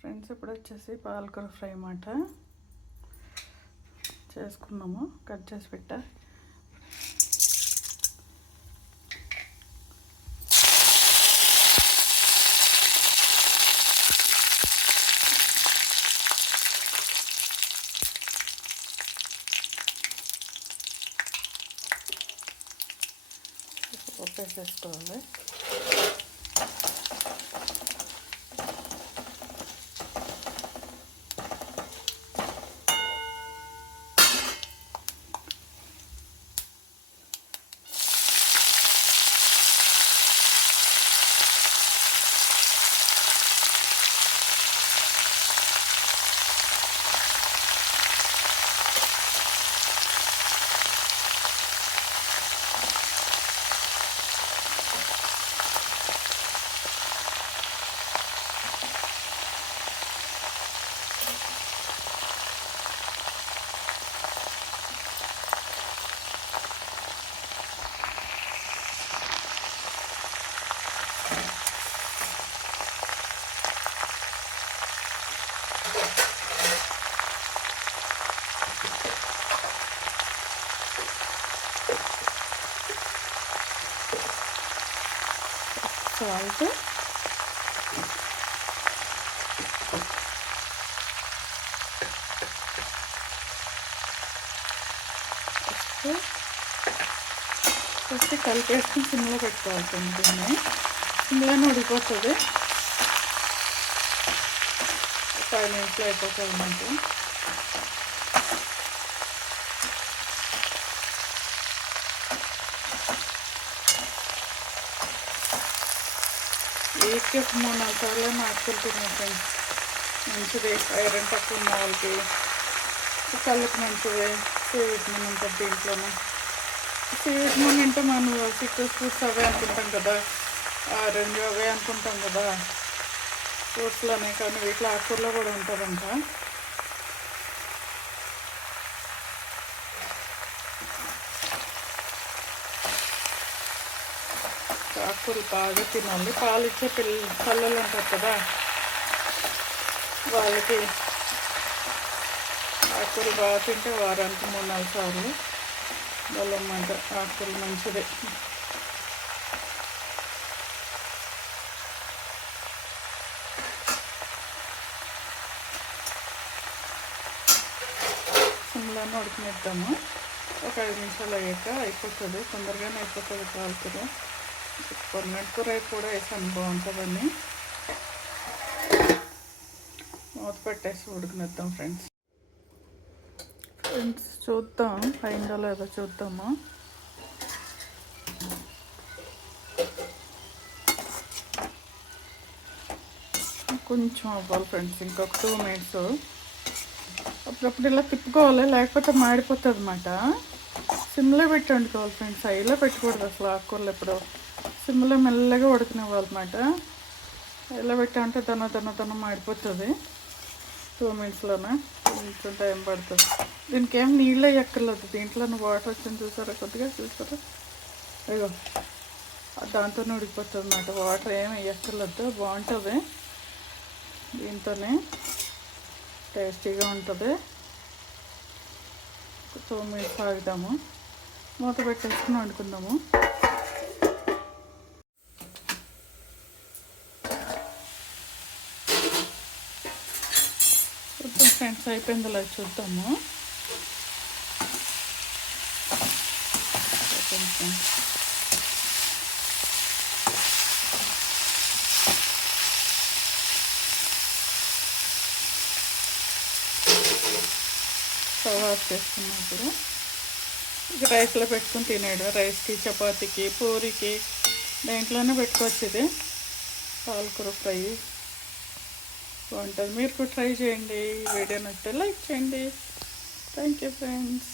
Friends ఇప్పుడు వచ్చేసి పాలకూర ఫ్రై మాట చేసుకున్నాము. కట్ చేసి పెట్టా. వేసేసుకోవాలి. సాల్ట్, ఫస్ట్ కలిపేసుకుని సిమ్లో పెట్టుకోవాలి. దీన్ని సిమ్లోనే ఉడికిపోతుంది. 5 minutesలో అయిపోతుంది మనకు. వీక్కి 3-4 సార్లు నాటుకుంటున్నాం ఫ్రెండ్స్. మంచిది, ఐరన్ తక్కువ ఉన్న వాళ్ళకి, కళ్ళకి మంచిది. సి విటమిన్ ఉంటుంది దీంట్లోనే. సి విటమిన్ అంటే మనం సిట్రస్ ఫ్రూట్స్ అవే అనుకుంటాం కదా, ఆరెంజ్ అవే అనుకుంటాం కదా ఫ్రూట్స్లోనే, కానీ వీటిలో ఆకుకూరలో కూడా ఉంటుందంట. ఆకుకూరలు బాగా తినాలి. పాలు ఇచ్చే పిల్లలు ఉంటారు కదా, వాళ్ళకి ఆకుకూరలు బాగా తింటే వారానికి 3-4 సార్లు బలమంట. ఆకుకూరలు మంచిదే. సిమ్లోనే ఉడికినిద్దాము. ఒక 5 నిమిషాలు అయ్యాక అయిపోతుంది. తొందరగానే అయిపోతుంది పాలకూర. కొన్నట్టు కూర కూడా వేసాను, బాగుంటుందని. మూత పెట్టేసి ఉడికినిద్దాం ఫ్రెండ్స్. చూద్దాం అయిందో లేదో చూద్దాము. కొంచెం అవ్వాలి ఫ్రెండ్స్, ఇంకొక 2 minutes. అప్పుడప్పుడు ఇలా తిప్పుకోవాలి, లేకపోతే మాడిపోతుంది అన్నమాట. సిమ్లో పెట్టి వండుకోవాలి ఫ్రెండ్స్, హైలో పెట్టకూడదు అసలు. ఆకుకూరలు ఎప్పుడు సిమ్లో మెల్లగా ఉడకనివ్వాలన్నమాట. ఇలా పెట్టామంటే దన మాడిపోతుంది 2 minutesలోనే. కొంచెం టైం పడుతుంది. దీనికి ఏం నీళ్ళే ఎక్కర్లేదు. దీంట్లో వాటర్ వచ్చింది చూసారా, కొద్దిగా చూసారా, అయ్యో దాంతోనే ఉడికిపోతుంది అన్నమాట. వాటర్ ఏమి ఎక్కర్లేదు, బాగుంటుంది. దీంతోనే టేస్టీగా ఉంటుంది. 2 minutes ఆగుదాము. మూత పెట్టేసుకుని వండుకుందాము. చూద్దాం ఫ్రెండ్స్, అయిపోయిందో చూద్దాము. కొంచెం స్టవ్ ఆఫ్ చేసుకున్నప్పుడు ఇక రైస్లో పెట్టుకుని తినేయడం. రైస్కి, చపాతీకి, పూరికి దేంట్లోనే పెట్టుకోవచ్చు. ఇది పాలకూర ఫ్రై బాగుంటుంది. మీరు కూడా ట్రై చేయండి. వీడియో నచ్చితే లైక్ చేయండి. Thank you friends.